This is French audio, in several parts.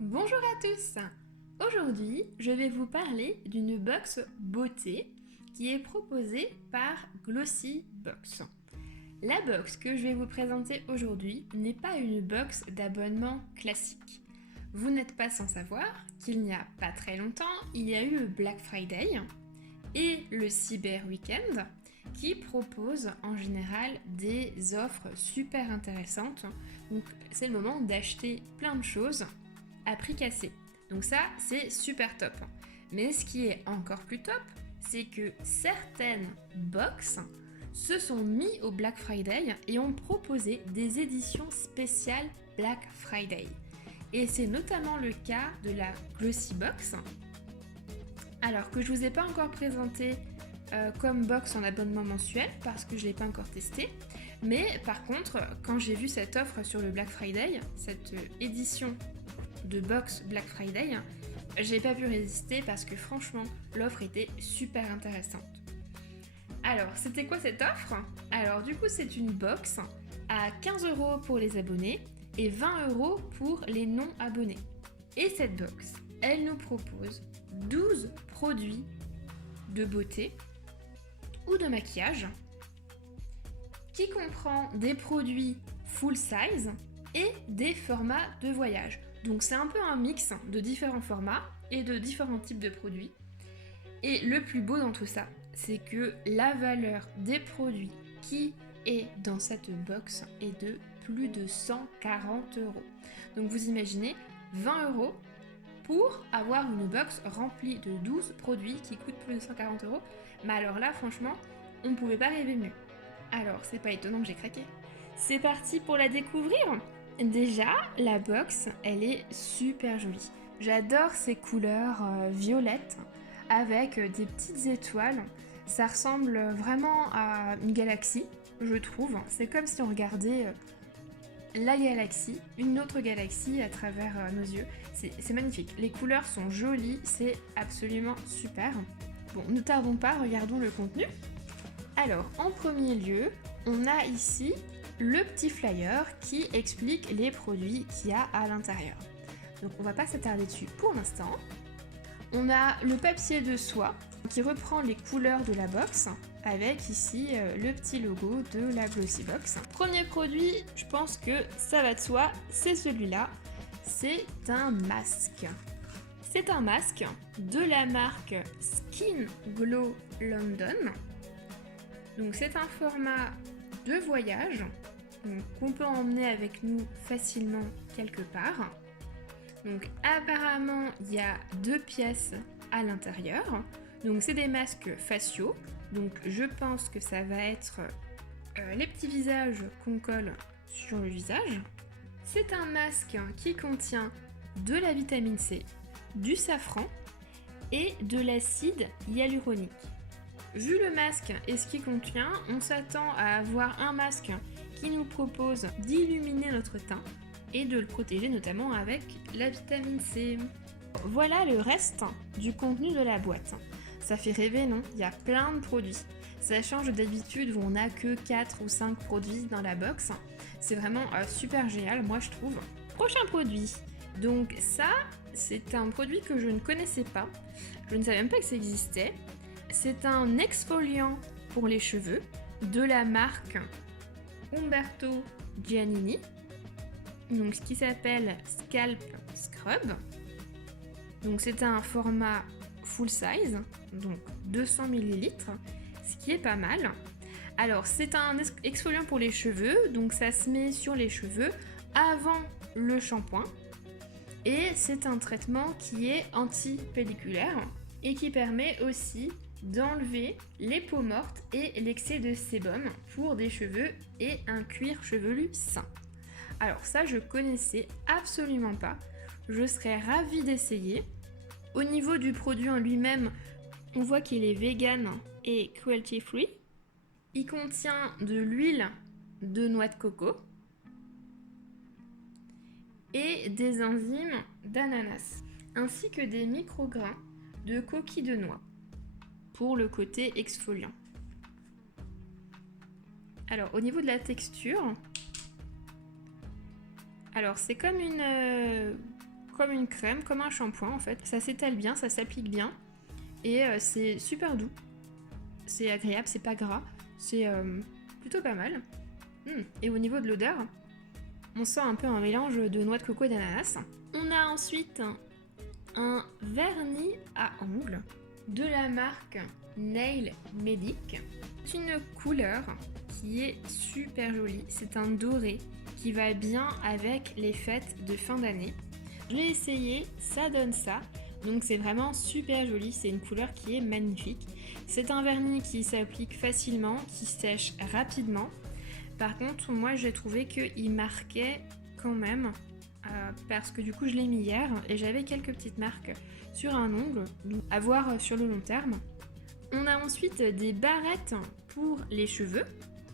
Bonjour à tous. Aujourd'hui, je vais vous parler d'une box beauté qui est proposée par Glossybox. La box que je vais vous présenter aujourd'hui n'est pas une box d'abonnement classique. Vous n'êtes pas sans savoir qu'il n'y a pas très longtemps, il y a eu le Black Friday et le Cyber Weekend qui proposent en général des offres super intéressantes. Donc c'est le moment d'acheter plein de choses à prix cassé. Donc ça, c'est super top. Mais ce qui est encore plus top, c'est que certaines box se sont mis au Black Friday et ont proposé des éditions spéciales Black Friday. Et c'est notamment le cas de la Glossybox. Alors que je vous ai pas encore présenté comme box en abonnement mensuel parce que je l'ai pas encore testé. Mais par contre, quand j'ai vu cette offre sur le Black Friday, cette édition de box Black Friday, j'ai pas pu résister parce que franchement, l'offre était super intéressante. Alors, c'était quoi cette offre? Alors, du coup, c'est une box à 15€ pour les abonnés et 20€ pour les non-abonnés. Et cette box, elle nous propose 12 produits de beauté ou de maquillage qui comprend des produits full size et des formats de voyage. Donc c'est un peu un mix de différents formats et de différents types de produits. Et le plus beau dans tout ça, c'est que la valeur des produits qui est dans cette box est de plus de 140€. Donc vous imaginez 20€ pour avoir une box remplie de 12 produits qui coûtent plus de 140€. Mais alors là, franchement, on ne pouvait pas rêver mieux. Alors, c'est pas étonnant que j'ai craqué. C'est parti pour la découvrir. Déjà, la box, elle est super jolie. J'adore ces couleurs violettes avec des petites étoiles. Ça ressemble vraiment à une galaxie, je trouve. C'est comme si on regardait la galaxie, une autre galaxie à travers nos yeux. C'est magnifique. Les couleurs sont jolies, c'est absolument super. Bon, ne tardons pas, regardons le contenu. Alors, en premier lieu, on a ici le petit flyer qui explique les produits qu'il y a à l'intérieur. Donc on va pas s'attarder dessus pour l'instant. On a le papier de soie qui reprend les couleurs de la box avec ici le petit logo de la Glossybox. Premier produit, je pense que ça va de soi, c'est celui-là. C'est un masque. C'est un masque de la marque Skin Glow London. Donc c'est un format de voyage qu'on peut emmener avec nous facilement quelque part. Donc apparemment il y a 2 pièces à l'intérieur. Donc c'est des masques faciaux. Donc je pense que ça va être les petits visages qu'on colle sur le visage. C'est un masque qui contient de la vitamine C, du safran et de l'acide hyaluronique. Vu le masque et ce qu'il contient, on s'attend à avoir un masque qui nous propose d'illuminer notre teint et de le protéger notamment avec la vitamine C. Voilà le reste du contenu de la boîte. Ça fait rêver, non? Il y a plein de produits. Ça change d'habitude où on n'a que 4 ou 5 produits dans la box. C'est vraiment super génial, moi je trouve. Prochain produit. Donc ça, c'est un produit que je ne connaissais pas. Je ne savais même pas que ça existait. C'est un exfoliant pour les cheveux de la marque Umberto Giannini, donc ce qui s'appelle Scalp Scrub. Donc c'est un format full size, donc 200 ml, ce qui est pas mal. Alors c'est un exfoliant pour les cheveux, donc ça se met sur les cheveux avant le shampoing. Et c'est un traitement qui est anti-pelliculaire et qui permet aussi d'enlever les peaux mortes et l'excès de sébum pour des cheveux et un cuir chevelu sain. Alors ça, je connaissais absolument pas. Je serais ravie d'essayer. Au niveau du produit en lui-même, on voit qu'il est vegan et cruelty free. Il contient de l'huile de noix de coco et des enzymes d'ananas, ainsi que des micrograins de coquilles de noix pour le côté exfoliant. Alors au niveau de la texture, alors c'est comme une comme une crème, comme un shampoing en fait. Ça s'étale bien, ça s'applique bien et c'est super doux. C'est agréable, c'est pas gras, c'est plutôt pas mal. Et au niveau de l'odeur, on sent un peu un mélange de noix de coco et d'ananas. On a ensuite un vernis à ongles de la marque Nail Medic. C'est une couleur qui est super jolie. C'est un doré qui va bien avec les fêtes de fin d'année. Je l'ai essayé, ça donne ça. Donc c'est vraiment super joli, c'est une couleur qui est magnifique. C'est un vernis qui s'applique facilement, qui sèche rapidement. Par contre, moi j'ai trouvé qu'il marquait quand même, parce que du coup je l'ai mis hier et j'avais quelques petites marques sur un ongle, donc à voir sur le long terme. On a ensuite des barrettes pour les cheveux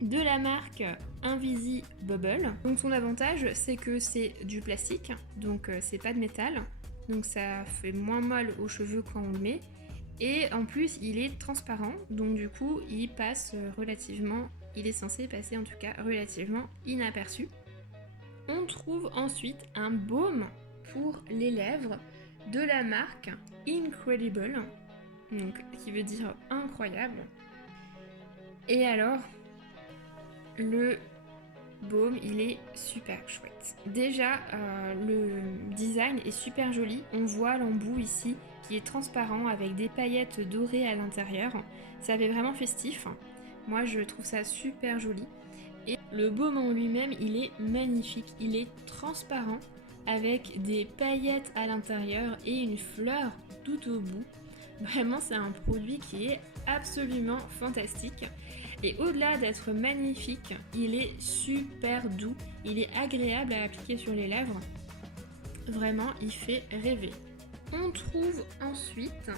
de la marque Invisibubble. Donc son avantage c'est que c'est du plastique, donc c'est pas de métal, donc ça fait moins mal aux cheveux quand on le met. Et en plus il est transparent, donc du coup il passe relativement, il est censé passer en tout cas relativement inaperçu. On trouve ensuite un baume pour les lèvres de la marque Incredible, donc qui veut dire incroyable. Et alors, le baume, il est super chouette. Déjà, le design est super joli. On voit l'embout ici qui est transparent avec des paillettes dorées à l'intérieur. Ça fait vraiment festif. Moi, je trouve ça super joli. Et le baume en lui-même, il est magnifique. Il est transparent avec des paillettes à l'intérieur et une fleur tout au bout. Vraiment, c'est un produit qui est absolument fantastique. Et au-delà d'être magnifique, il est super doux. Il est agréable à appliquer sur les lèvres. Vraiment, il fait rêver. On trouve ensuite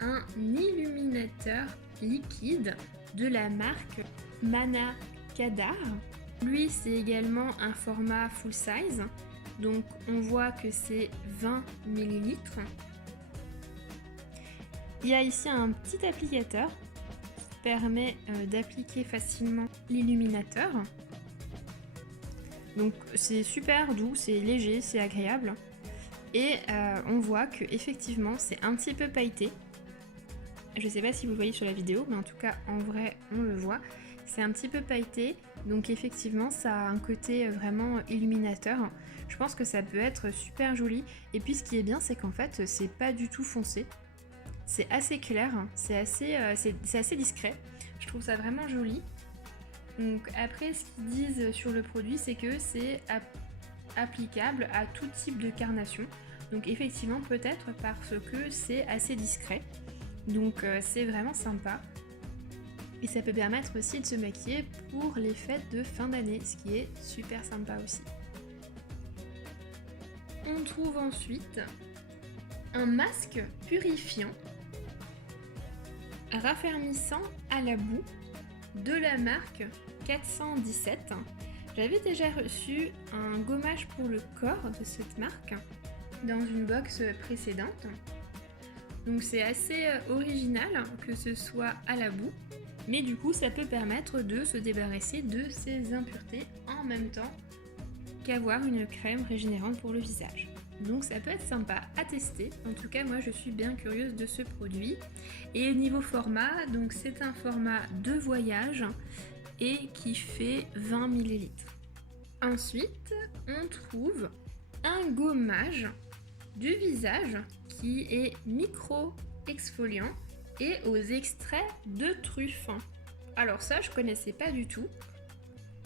un illuminateur liquide de la marque Mana Kadar. Lui, c'est également un format full size. Donc, on voit que c'est 20 ml. Il y a ici un petit applicateur qui permet d'appliquer facilement l'illuminateur. Donc c'est super doux, c'est léger, c'est agréable. Et on voit que effectivement c'est un petit peu pailleté. Je sais pas si vous voyez sur la vidéo, mais en tout cas en vrai on le voit. C'est un petit peu pailleté, donc effectivement ça a un côté vraiment illuminateur. Je pense que ça peut être super joli. Et puis ce qui est bien, c'est qu'en fait c'est pas du tout foncé. C'est assez clair, c'est assez discret. Je trouve ça vraiment joli. Donc après, ce qu'ils disent sur le produit, c'est que c'est applicable à tout type de carnation. Donc effectivement, peut-être parce que c'est assez discret. Donc c'est vraiment sympa. Et ça peut permettre aussi de se maquiller pour les fêtes de fin d'année, ce qui est super sympa aussi. On trouve ensuite un masque purifiant raffermissant à la boue de la marque 417. J'avais déjà reçu un gommage pour le corps de cette marque dans une box précédente. Donc c'est assez original que ce soit à la boue, mais du coup ça peut permettre de se débarrasser de ces impuretés en même temps qu'avoir une crème régénérante pour le visage. Donc ça peut être sympa à tester. En tout cas, moi je suis bien curieuse de ce produit. Et niveau format, donc c'est un format de voyage et qui fait 20 ml. Ensuite, on trouve un gommage du visage qui est micro-exfoliant et aux extraits de truffes. Alors ça, je connaissais pas du tout.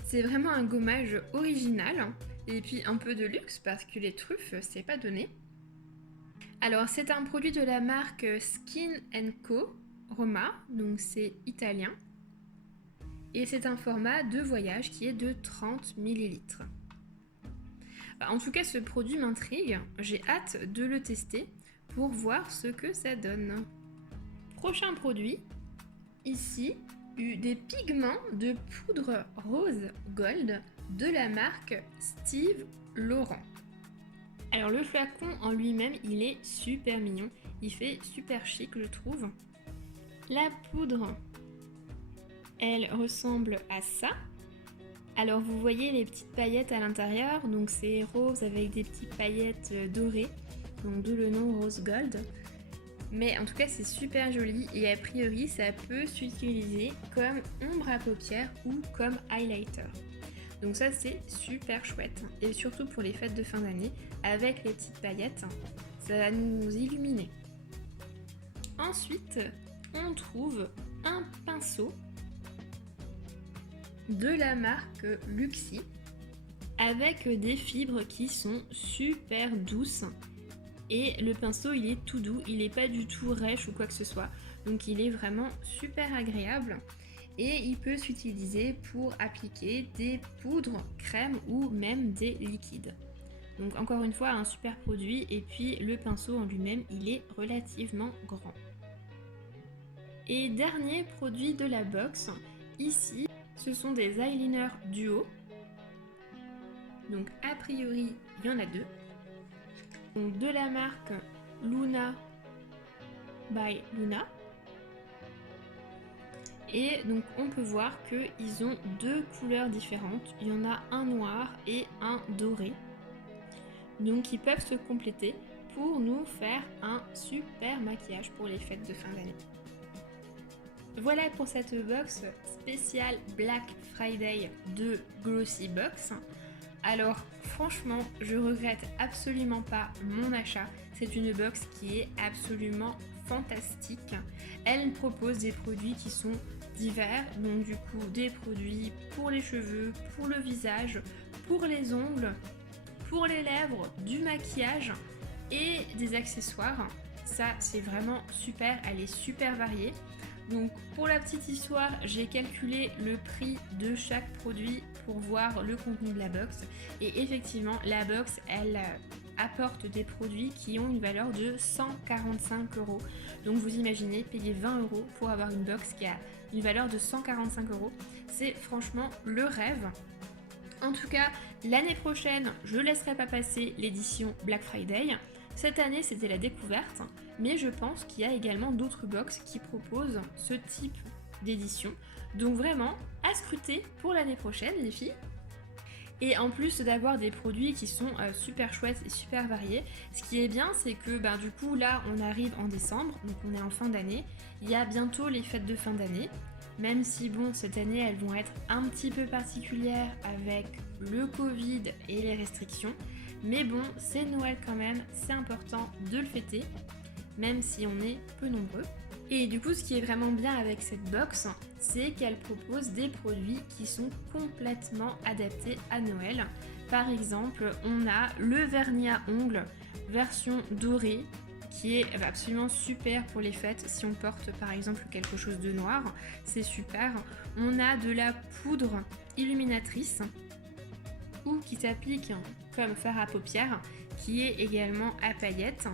C'est vraiment un gommage original. Et puis un peu de luxe parce que les truffes, c'est pas donné. Alors c'est un produit de la marque Skin Co Roma, donc c'est italien. Et c'est un format de voyage qui est de 30 ml. En tout cas, ce produit m'intrigue. J'ai hâte de le tester pour voir ce que ça donne. Prochain produit, ici, des pigments de poudre rose gold de la marque Steve Laurent. Alors le flacon en lui-même, il est super mignon, il fait super chic je trouve. La poudre, elle ressemble à ça. Alors vous voyez les petites paillettes à l'intérieur, donc c'est rose avec des petites paillettes dorées. donc d'où le nom Rose Gold. Mais en tout cas c'est super joli et a priori ça peut s'utiliser comme ombre à paupières ou comme highlighter. Donc ça c'est super chouette et surtout pour les fêtes de fin d'année avec les petites paillettes, ça va nous illuminer. Ensuite on trouve un pinceau de la marque Luxie avec des fibres qui sont super douces. Et le pinceau il est tout doux, il n'est pas du tout rêche ou quoi que ce soit. Donc il est vraiment super agréable. Et il peut s'utiliser pour appliquer des poudres, crèmes ou même des liquides. Donc encore une fois un super produit et puis le pinceau en lui-même il est relativement grand. Et dernier produit de la box, ici ce sont des eyeliners duo. Donc a priori il y en a deux. Donc de la marque Luna by Luna. Et donc on peut voir qu'ils ont deux couleurs différentes. Il y en a un noir et un doré. Donc ils peuvent se compléter pour nous faire un super maquillage pour les fêtes de fin d'année. Voilà pour cette box spéciale Black Friday de Glossy Box. Alors franchement, je regrette absolument pas mon achat. C'est une box qui est absolument fantastique. Elle propose des produits qui sont divers, donc du coup des produits pour les cheveux, pour le visage, pour les ongles, pour les lèvres, du maquillage et des accessoires. Ça c'est vraiment super, elle est super variée. Donc pour la petite histoire, j'ai calculé le prix de chaque produit pour voir le contenu de la box et effectivement la box elle apporte des produits qui ont une valeur de 145 €. Donc vous imaginez payer 20 € pour avoir une box qui a une valeur de 145 €. C'est franchement le rêve. En tout cas, l'année prochaine, je ne laisserai pas passer l'édition Black Friday. Cette année, c'était la découverte, mais je pense qu'il y a également d'autres box qui proposent ce type d'édition. Donc vraiment, à scruter pour l'année prochaine, les filles. Et en plus d'avoir des produits qui sont super chouettes et super variés, ce qui est bien, c'est que du coup, là, on arrive en décembre, donc on est en fin d'année. Il y a bientôt les fêtes de fin d'année, même si bon, cette année, elles vont être un petit peu particulières avec le Covid et les restrictions. Mais bon, c'est Noël quand même, c'est important de le fêter, même si on est peu nombreux. Et du coup, ce qui est vraiment bien avec cette box, c'est qu'elle propose des produits qui sont complètement adaptés à Noël. Par exemple, on a le vernis à ongles version dorée, qui est absolument super pour les fêtes si on porte par exemple quelque chose de noir, c'est super. On a de la poudre illuminatrice ou qui s'applique comme fard à paupières, qui est également à paillettes.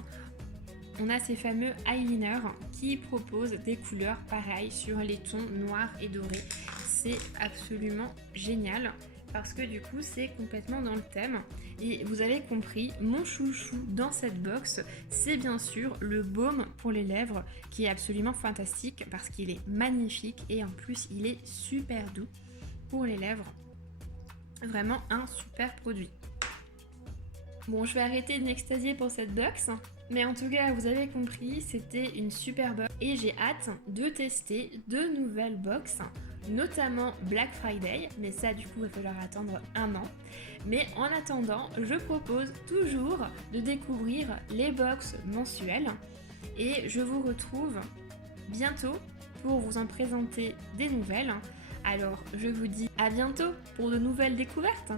On a ces fameux eyeliners qui proposent des couleurs pareilles sur les tons noirs et dorés. C'est absolument génial parce que du coup c'est complètement dans le thème. Et vous avez compris, mon chouchou dans cette box, c'est bien sûr le baume pour les lèvres qui est absolument fantastique parce qu'il est magnifique et en plus il est super doux pour les lèvres. Vraiment un super produit. Bon, je vais arrêter de m'extasier pour cette box, mais en tout cas, vous avez compris, c'était une super box et j'ai hâte de tester de nouvelles box, notamment Black Friday, mais ça du coup, il va falloir attendre un an. Mais en attendant, je propose toujours de découvrir les box mensuelles et je vous retrouve bientôt pour vous en présenter des nouvelles. Alors, je vous dis à bientôt pour de nouvelles découvertes.